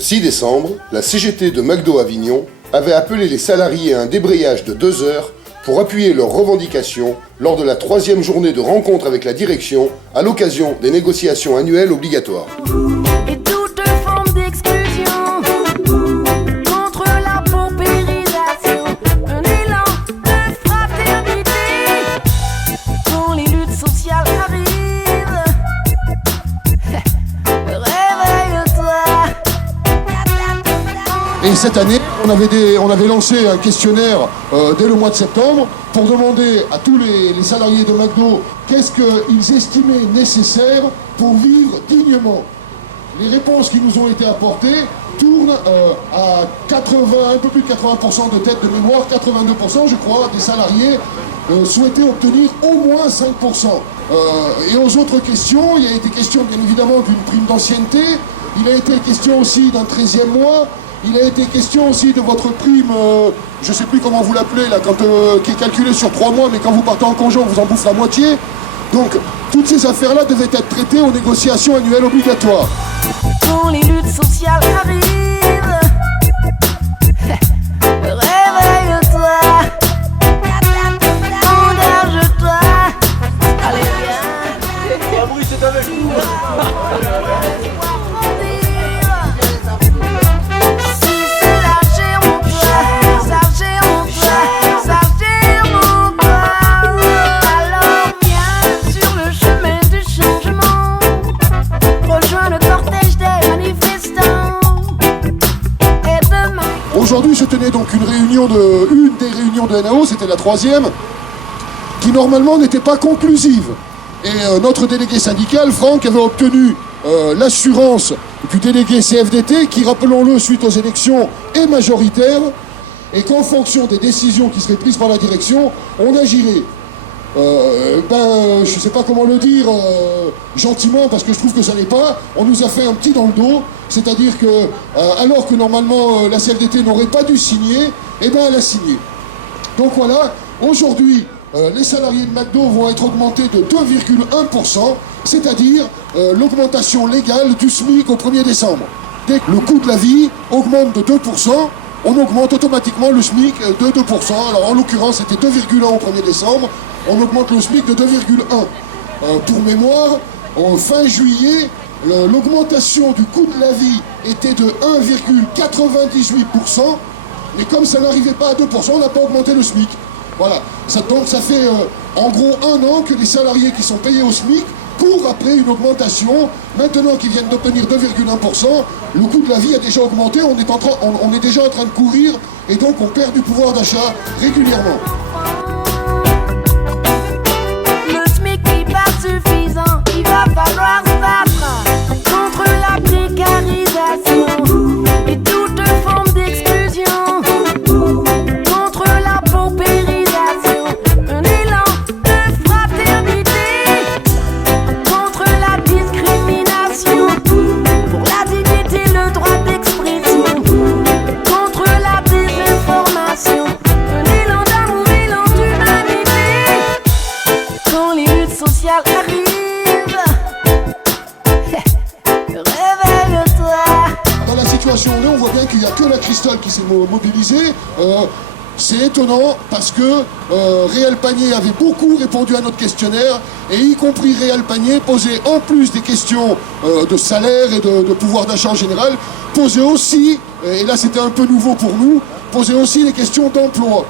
6 décembre, la CGT de McDo Avignon avait appelé les salariés à un débrayage de 2 heures pour appuyer leurs revendications lors de la 3e journée de rencontre avec la direction à l'occasion des négociations annuelles obligatoires. Et toute forme d'exclusion contre la paupérisation, un élan de fraternité quand les luttes sociales arrivent. Réveille-toi. Et cette année, on avait lancé un questionnaire dès le mois de septembre pour demander à tous les salariés de McDo qu'est-ce qu'ils estimaient nécessaire pour vivre dignement. Les réponses qui nous ont été apportées tournent à 80, un peu plus de 80% de tête de mémoire, 82% je crois, des salariés souhaitaient obtenir au moins 5%. Et aux autres questions, il a été question bien évidemment d'une prime d'ancienneté, il a été question aussi d'un 13e mois, il a été question aussi de votre prime, je ne sais plus comment vous l'appelez là, qui est calculée sur 3 mois, mais quand vous partez en congé, on vous en bouffe la moitié. Donc, toutes ces affaires-là devaient être traitées aux négociations annuelles obligatoires. Quand les luttes sociales arrivent, réveille-toi, engage-toi, allez viens. Fabrice est avec nous. Aujourd'hui se tenait donc une des réunions de NAO, c'était la 3e, qui normalement n'était pas conclusive. Et notre délégué syndical, Franck, avait obtenu l'assurance du délégué CFDT, qui, rappelons-le, suite aux élections, est majoritaire, et qu'en fonction des décisions qui seraient prises par la direction, on agirait. Je ne sais pas comment le dire gentiment, parce que je trouve que ça n'est pas. On nous a fait un petit dans le dos, c'est-à-dire que alors que normalement la CFDT n'aurait pas dû signer, eh ben elle a signé. Donc voilà, aujourd'hui les salariés de McDo vont être augmentés de 2,1%, c'est-à-dire l'augmentation légale du SMIC au 1er décembre. Dès que le coût de la vie augmente de 2%, on augmente automatiquement le SMIC de 2%. Alors en l'occurrence c'était 2,1 au 1er décembre. On augmente le SMIC de 2,1. Pour mémoire, en fin juillet, l'augmentation du coût de la vie était de 1,98%, mais comme ça n'arrivait pas à 2%, on n'a pas augmenté le SMIC. Voilà. Donc ça fait en gros 1 an que les salariés qui sont payés au SMIC courent après une augmentation. Maintenant qu'ils viennent d'obtenir 2,1%, le coût de la vie a déjà augmenté, on est déjà en train de courir, et donc on perd du pouvoir d'achat régulièrement. Suffisant, il va falloir se battre contre la précarisation et toute forme d'exclusion, contre la paupérisation, un élan de fraternité, contre la discrimination, pour la dignité, le droit d'expression, contre la désinformation, un élan d'amour, élan d'humanité, quand les luttes sociales arrivent. Réveille-toi. Dans la situation où on est, on voit bien qu'il n'y a que la Cristol qui s'est mobilisée. C'est étonnant parce que Réal Panier avait beaucoup répondu à notre questionnaire, et y compris Réal Panier posait, en plus des questions de salaire et de pouvoir d'achat en général, posait aussi, et là c'était un peu nouveau pour nous, posait aussi les questions d'emploi.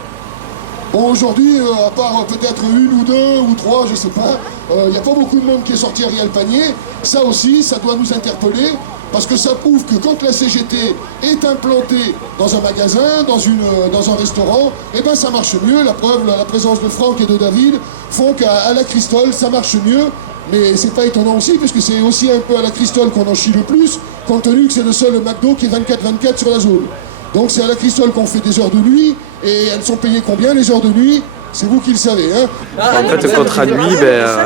Bon, aujourd'hui, à part peut-être 1 ou 2 ou 3, je sais pas, il n'y a pas beaucoup de monde qui est sorti à Réal Panier. Ça aussi, ça doit nous interpeller, parce que ça prouve que quand la CGT est implantée dans un magasin, dans un restaurant, eh ben ça marche mieux. La preuve, la présence de Franck et de David font qu'à la Cristol, ça marche mieux. Mais c'est pas étonnant aussi, puisque c'est aussi un peu à la Cristol qu'on en chie le plus, compte tenu que c'est le seul McDo qui est 24/24 sur la zone. Donc c'est à la Cristol qu'on fait des heures de nuit, et elles sont payées combien les heures de nuit? C'est vous qui le savez, hein? En fait, le contrat de nuit,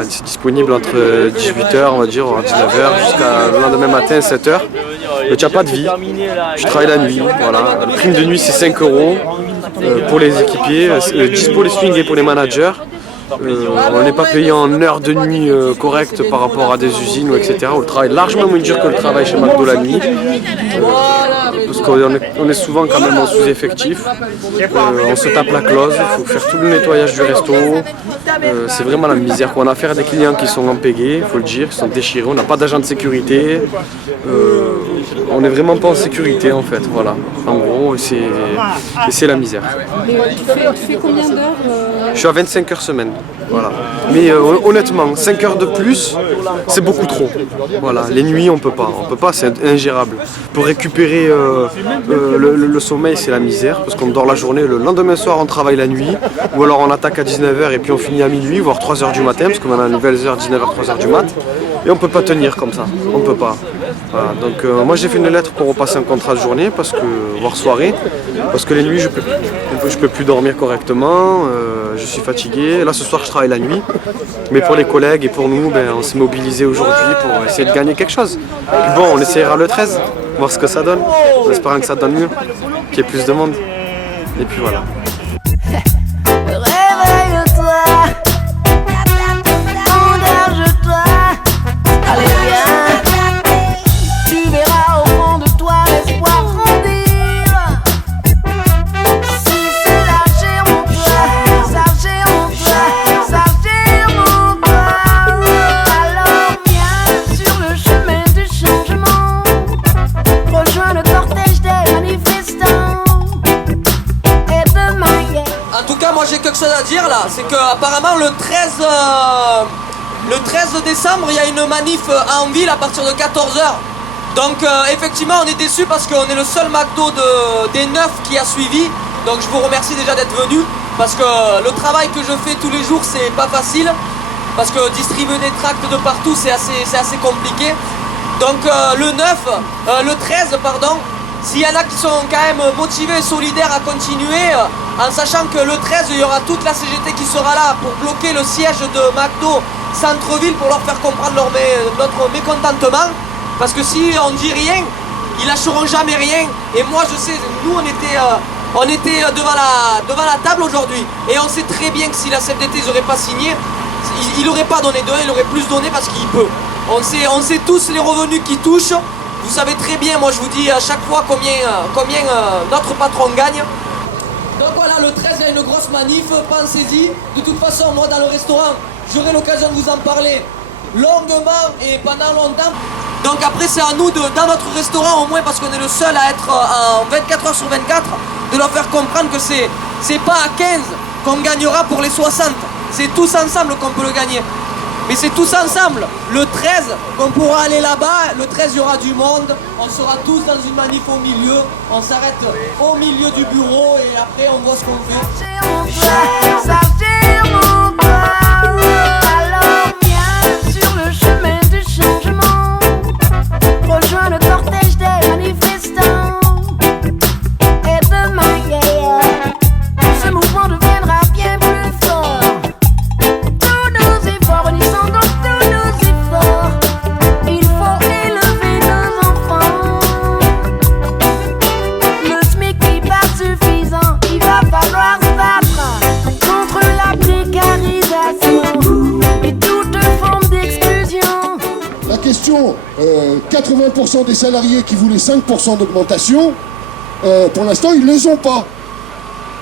c'est disponible entre 18h, on va dire, 19h, jusqu'à le lendemain matin, 7h. Mais tu n'as pas de vie, tu travailles la nuit, voilà. Le prime de nuit, c'est 5 € pour les équipiers, 10 pour les swings et pour les managers. On n'est pas payé en heures de nuit correctes par rapport à des usines, etc. Où le travail est largement moins dur que le travail chez McDo la nuit. Parce qu'on est souvent quand même en sous-effectif. On se tape la close, il faut faire tout le nettoyage du resto. C'est vraiment la misère. On a affaire à des clients qui sont empayés, il faut le dire, qui sont déchirés. On n'a pas d'agent de sécurité. On n'est vraiment pas en sécurité en fait. Voilà. En gros, c'est la misère. Tu fais combien d'heures Je suis à 25 heures semaine. Voilà. Mais honnêtement, 5 heures de plus, c'est beaucoup trop. Voilà. Les nuits, on peut pas, c'est ingérable. Pour récupérer le sommeil, c'est la misère, parce qu'on dort la journée, le lendemain soir, on travaille la nuit, ou alors on attaque à 19h et puis on finit à minuit, voire 3h du matin, parce qu'on a une nouvelle heure, 19h, 3h du mat, et on peut pas tenir comme ça, on peut pas. Voilà. Donc moi j'ai fait une lettre pour repasser un contrat de journée, voire soirée, parce que les nuits, je peux plus dormir correctement, je suis fatigué. Là ce soir je travaille la nuit, mais pour les collègues et pour nous, on s'est mobilisé aujourd'hui pour essayer de gagner quelque chose. Puis bon, on essaiera le 13, voir ce que ça donne, en espérant que ça donne mieux, qu'il y ait plus de monde. Et puis voilà. Réveille-toi, engage-toi, allez viens, tu verras au fond de toi l'espoir grandir. Si cela germe en toi, ça germe en toi, ça germe en toi, alors viens sur le chemin du changement, rejoins le cortège des manifestants. En tout cas, moi j'ai quelque chose à dire là, c'est qu'apparemment le 13 décembre, il y a une manif en ville à partir de 14h. Donc effectivement, on est déçus parce qu'on est le seul McDo des 9 qui a suivi. Donc je vous remercie déjà d'être venus, parce que le travail que je fais tous les jours, c'est pas facile, parce que distribuer des tracts de partout, c'est assez compliqué. Donc le 13, s'il y en a qui sont quand même motivés et solidaires à continuer, en sachant que le 13, il y aura toute la CGT qui sera là pour bloquer le siège de McDo Centre-Ville pour leur faire comprendre notre mécontentement. Parce que si on dit rien, ils lâcheront jamais rien. Et moi je sais, nous on était devant la table aujourd'hui. Et on sait très bien que si la CFDT n'aurait pas signé, il n'aurait pas donné de 1, il aurait plus donné parce qu'il peut. On sait tous les revenus qu'il touche. Vous savez très bien, moi je vous dis à chaque fois combien notre patron gagne. Donc voilà, le 13, il y a une grosse manif, pensez-y. De toute façon, moi dans le restaurant, j'aurai l'occasion de vous en parler longuement et pendant longtemps. Donc après, c'est à nous, dans notre restaurant au moins, parce qu'on est le seul à être en 24 heures sur 24, de leur faire comprendre que c'est pas à 15 qu'on gagnera pour les 60. C'est tous ensemble qu'on peut le gagner. Mais c'est tous ensemble, le 13, qu'on pourra aller là-bas, le 13 il y aura du monde, on sera tous dans une manif au milieu, on s'arrête au milieu du bureau et après on voit ce qu'on fait. Ça germe en toi, alors viens sur le chemin du changement, rejoins le cortège des manifestants, et demain, ce mouvement deviendra bien plus fort. Unissons donc tous nos efforts, il faut élever nos enfants. Le SMIC n'est pas suffisant, il va falloir se battre contre la précarisation et toute forme d'exclusion. La question, 80% des salariés qui voulaient 5% d'augmentation, pour l'instant ils ne les ont pas.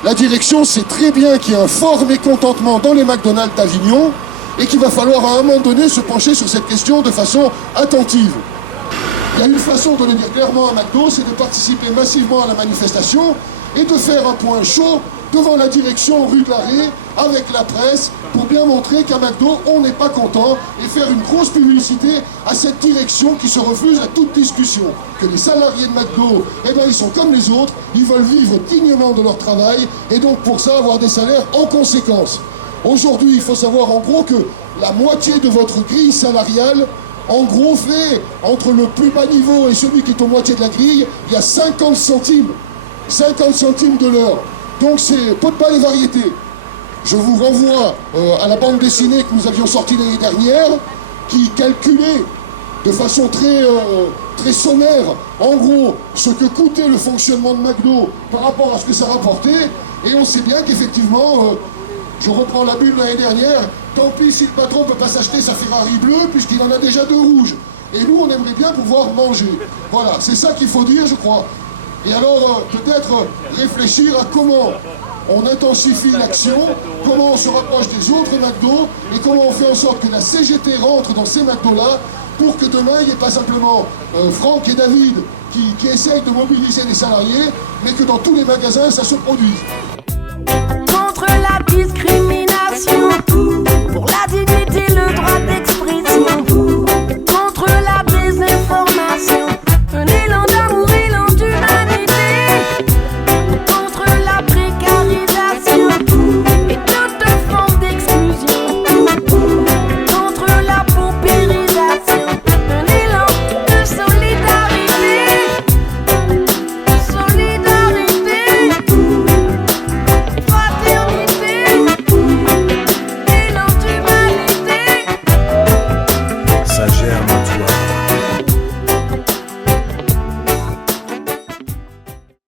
La direction sait très bien qu'il y a un fort mécontentement dans les McDonald's d'Avignon, et qu'il va falloir à un moment donné se pencher sur cette question de façon attentive. Il y a une façon de le dire clairement à McDo, c'est de participer massivement à la manifestation et de faire un point chaud devant la direction rue de l'Arrêt avec la presse pour bien montrer qu'à McDo, on n'est pas content et faire une grosse publicité à cette direction qui se refuse à toute discussion. Que les salariés de McDo, ils sont comme les autres, ils veulent vivre dignement de leur travail et donc pour ça avoir des salaires en conséquence. Aujourd'hui, il faut savoir en gros que la moitié de votre grille salariale, en gros, fait entre le plus bas niveau et celui qui est aux moitié de la grille, il y a 50 centimes. 50 centimes de l'heure. Donc c'est pot de balles et variétés. Je vous renvoie à la bande dessinée que nous avions sortie l'année dernière, qui calculait de façon très sommaire, en gros, ce que coûtait le fonctionnement de McDo par rapport à ce que ça rapportait. Et on sait bien qu'effectivement... Je reprends la bulle de l'année dernière, tant pis si le patron ne peut pas s'acheter sa Ferrari bleue puisqu'il en a déjà 2 rouges. Et nous, on aimerait bien pouvoir manger. Voilà, c'est ça qu'il faut dire, je crois. Et alors, peut-être réfléchir à comment on intensifie l'action, comment on se rapproche des autres McDo et comment on fait en sorte que la CGT rentre dans ces McDo-là pour que demain, il n'y ait pas simplement Franck et David qui essayent de mobiliser les salariés, mais que dans tous les magasins, ça se produise. Contre la discrimination, pour la dignité, le droit d'expression, contre la désinformation, un élan d'amour, élan d'humanité, contre la précarisation et toute forme d'exclusion, contre la paupérisation, un élan de solidarité, fraternité, élan d'humanité. Ça germe en toi.